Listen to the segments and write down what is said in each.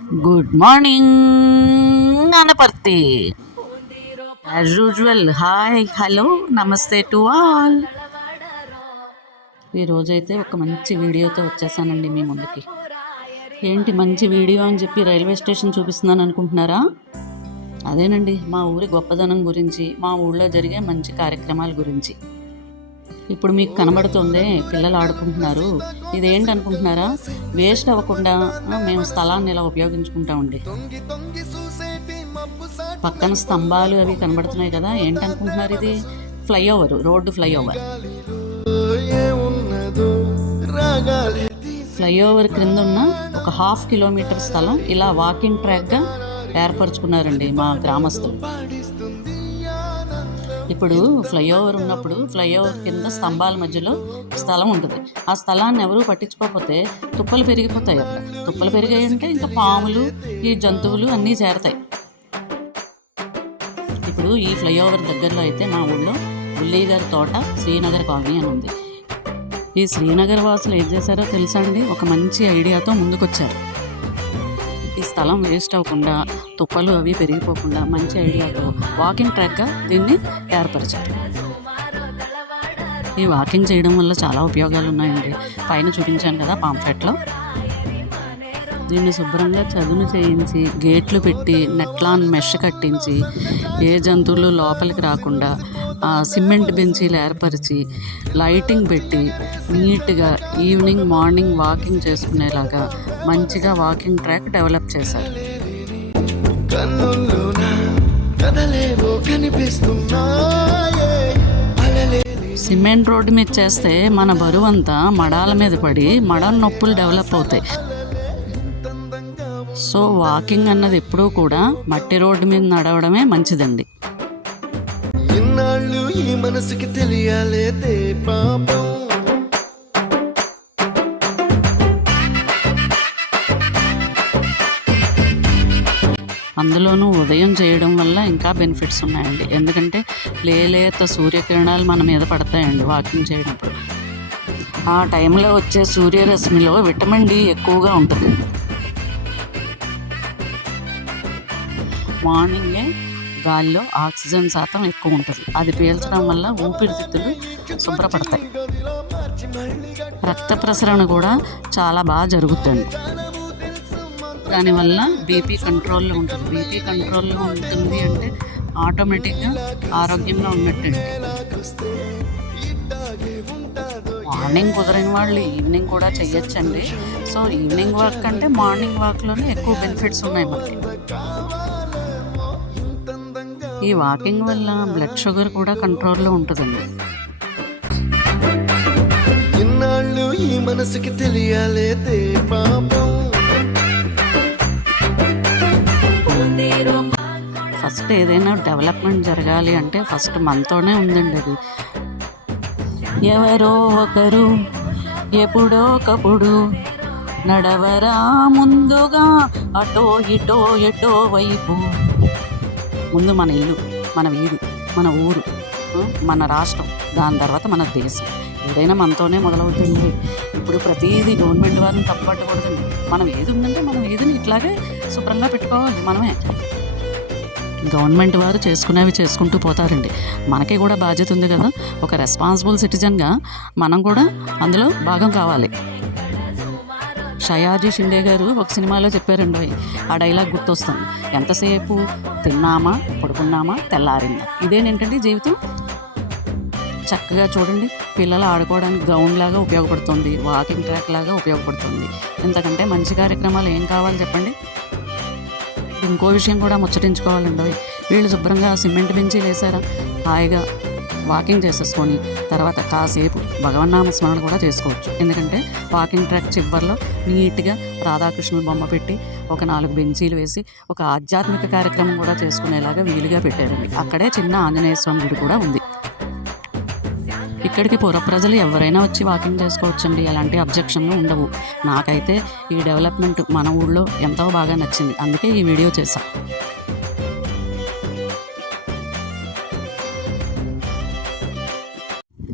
Good morning Anaparthi as usual hi hello నమస్తే to all ఈరోజైతే ఒక మంచి వీడియోతో వచ్చేసానండి మీ ముందుకి. ఏంటి మంచి వీడియో అని చెప్పి రైల్వే స్టేషన్ చూపిస్తున్నాను అనుకుంటున్నారా? అదేనండి మా ఊరి గొప్పదనం గురించి మా ఊళ్ళో జరిగే మంచి కార్యక్రమాల గురించి. ఇప్పుడు మీకు కనబడుతుంది పిల్లలు ఆడుకుంటున్నారు. ఇదేంటి అనుకుంటున్నారా వేస్ట్ అవ్వకుండా మేము స్థలాన్ని ఇలా ఉపయోగించుకుంటామండి? పక్కన స్తంభాలు అవి కనబడుతున్నాయి కదా ఏంటనుకుంటున్నారు ఇది? Flyover road flyover. ఫ్లైఓవర్ క్రింద ఉన్న ఒక హాఫ్ కిలోమీటర్ స్థలం ఇలా వాకింగ్ ట్రాక్గా ఏర్పరచుకున్నారండి మా గ్రామస్తులు. ఇప్పుడు ఫ్లైఓవర్ ఉన్నప్పుడు ఫ్లైఓవర్ కింద స్తంభాల మధ్యలో స్థలం ఉంటుంది. ఆ స్థలాన్ని ఎవరూ పట్టించుకోకపోతే తుప్పలు పెరిగిపోతాయి అక్కడ. తుప్పలు పెరిగాయంటే ఇంకా పాములు ఈ జంతువులు అన్నీ చేరతాయి. ఇప్పుడు ఈ ఫ్లైఓవర్ దగ్గరలో అయితే మా ఊళ్ళో ఉల్లి గారి తోట శ్రీనగర్ కాలనీ అని ఉంది. ఈ శ్రీనగర్ వాసులు ఏం చేశారో తెలుసా అండి? ఒక మంచి ఐడియాతో ముందుకొచ్చారు. ఈ స్థలం వేస్ట్ అవ్వకుండా తుప్పలు అవి పెరిగిపోకుండా మంచి ఐడియాతో వాకింగ్ ట్రాక్గా దీన్ని ఏర్పరిచారు. ఈ వాకింగ్ చేయడం వల్ల చాలా ఉపయోగాలు ఉన్నాయండి పైన చూపించాను కదా పాంఫ్లెట్లో దీన్ని శుభ్రంగా చదును చేయించి గేట్లు పెట్టి నెట్లాన్ మెష్ కట్టించి ఏ జంతువులు లోపలికి రాకుండా సిమెంట్ బెంచీలు ఏర్పరిచి లైటింగ్ పెట్టి నీట్గా ఈవినింగ్ మార్నింగ్ వాకింగ్ చేసుకునేలాగా మంచిగా వాకింగ్ ట్రాక్ డెవలప్ చేశారు సిమెంట్ రోడ్డు మీద చేస్తే మన బరువు అంతా మడాల మీద పడి మడాల నొప్పులు డెవలప్ అవుతాయి. సో వాకింగ్ అన్నది ఎప్పుడూ కూడా మట్టి రోడ్డు మీద నడవడమే మంచిదండి. ఈ మనసుకి తెలియాలేదే పాపం. అందులోనూ ఉదయం చేయడం వల్ల ఇంకా బెనిఫిట్స్ ఉన్నాయండి. ఎందుకంటే లేలేత సూర్యకిరణాలు మన మీద పడతాయండి వాకింగ్ చేయడప్పుడు ఆ టైంలో వచ్చే సూర్యరశ్మిలో విటమిన్ డి ఎక్కువగా ఉంటుంది. మార్నింగే గాలిలో ఆక్సిజన్ శాతం ఎక్కువ ఉంటుంది. అది పీల్చడం వల్ల ఊపిరితిత్తులు శుభ్రపడతాయి. రక్త ప్రసరణ కూడా చాలా బాగా జరుగుతుంది. దానివల్ల బీపీ కంట్రోల్లో ఉంటుంది. బీపీ కంట్రోల్లో ఉంటుంది అంటే ఆటోమేటిక్గా ఆరోగ్యంగా ఉన్నట్టండి. మార్నింగ్ కుదరని వాళ్ళు ఈవినింగ్ కూడా చేయొచ్చండి సో ఈవినింగ్ వాక్ అంటే మార్నింగ్ వాక్లోనే ఎక్కువ బెనిఫిట్స్ ఉన్నాయి మనకి. ఈ వాకింగ్ వల్ల బ్లడ్ షుగర్ కూడా కంట్రోల్లో ఉంటుందండి. ఇన్నాళ్ళు ఈ మనసుకి తెలియాలేదే పాపం. ఫస్ట్ ఏదైనా డెవలప్మెంట్ జరగాలి అంటే ఫస్ట్ మనతోనే ఉందండి అది. ఎవరో ఒకరు ఎప్పుడో ఒకప్పుడు నడవరా ముందుగా అటో ఇటో ఎటో వైపు. ముందు మన ఇల్లు మన వీధి మన ఊరు మన రాష్ట్రం దాని తర్వాత మన దేశం. ఏదైనా మనతోనే మొదలవుతుంది. ఇప్పుడు ప్రతిదీ గవర్నమెంట్ వారిని తప్పట్టకూడదండి మనం ఏది ఉందంటే మనం ఏదిని ఇట్లాగే శుభ్రంగా పెట్టుకోవాలి మనమే. గవర్నమెంట్ వారు చేసుకునేవి చేసుకుంటూ పోతారండి. మనకి కూడా బాధ్యత ఉంది కదా. ఒక రెస్పాన్సిబుల్ సిటిజన్గా మనం కూడా అందులో భాగం కావాలి. షయాజీ షిండే గారు ఒక సినిమాలో చెప్పారండి ఆ డైలాగ్ గుర్తొస్తుంది. ఎంతసేపు తిన్నామా పడుకున్నామా తెల్లారిందా? ఇదేనేంటండి జీవితం. చక్కగా చూడండి పిల్లలు ఆడుకోవడానికి గ్రౌండ్ లాగా ఉపయోగపడుతుంది వాకింగ్ ట్రాక్ లాగా ఉపయోగపడుతుంది. ఇంతకంటే మంచి కార్యక్రమాలు ఏం కావాలి చెప్పండి? ఇంకో విషయం కూడా ముచ్చటించుకోవాలండి. వీళ్ళు శుభ్రంగా సిమెంట్ బెంచి వేశారా హాయిగా వాకింగ్ చేసేసుకొని తర్వాత కాసేపు భగవన్నామ స్మరణ కూడా చేసుకోవచ్చు. ఎందుకంటే వాకింగ్ ట్రాక్ చివరిలో నీట్గా రాధాకృష్ణుల బొమ్మ పెట్టి ఒక నాలుగు బెంచీలు వేసి ఒక ఆధ్యాత్మిక కార్యక్రమం కూడా చేసుకునేలాగా వీలుగా పెట్టారండి. అక్కడే చిన్న ఆంజనేయ స్వామి గుడి కూడా ఉంది. ఇక్కడికి పుర ప్రజలు ఎవరైనా వచ్చి వాకింగ్ చేసుకోవచ్చండి. ఎలాంటి అబ్జెక్షన్లు ఉండవు. నాకైతే ఈ డెవలప్మెంట్ మన ఊళ్ళో ఎంతో బాగా నచ్చింది. అందుకే ఈ వీడియో చేశాను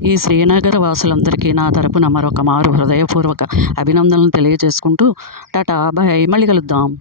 ఈ శ్రీనగర్ వాసులందరికీ నా తరపున మరొక మారు హృదయపూర్వక అభినందనలు తెలియజేసుకుంటూ టాటా బాయ్. మళ్ళీ కలుద్దాం.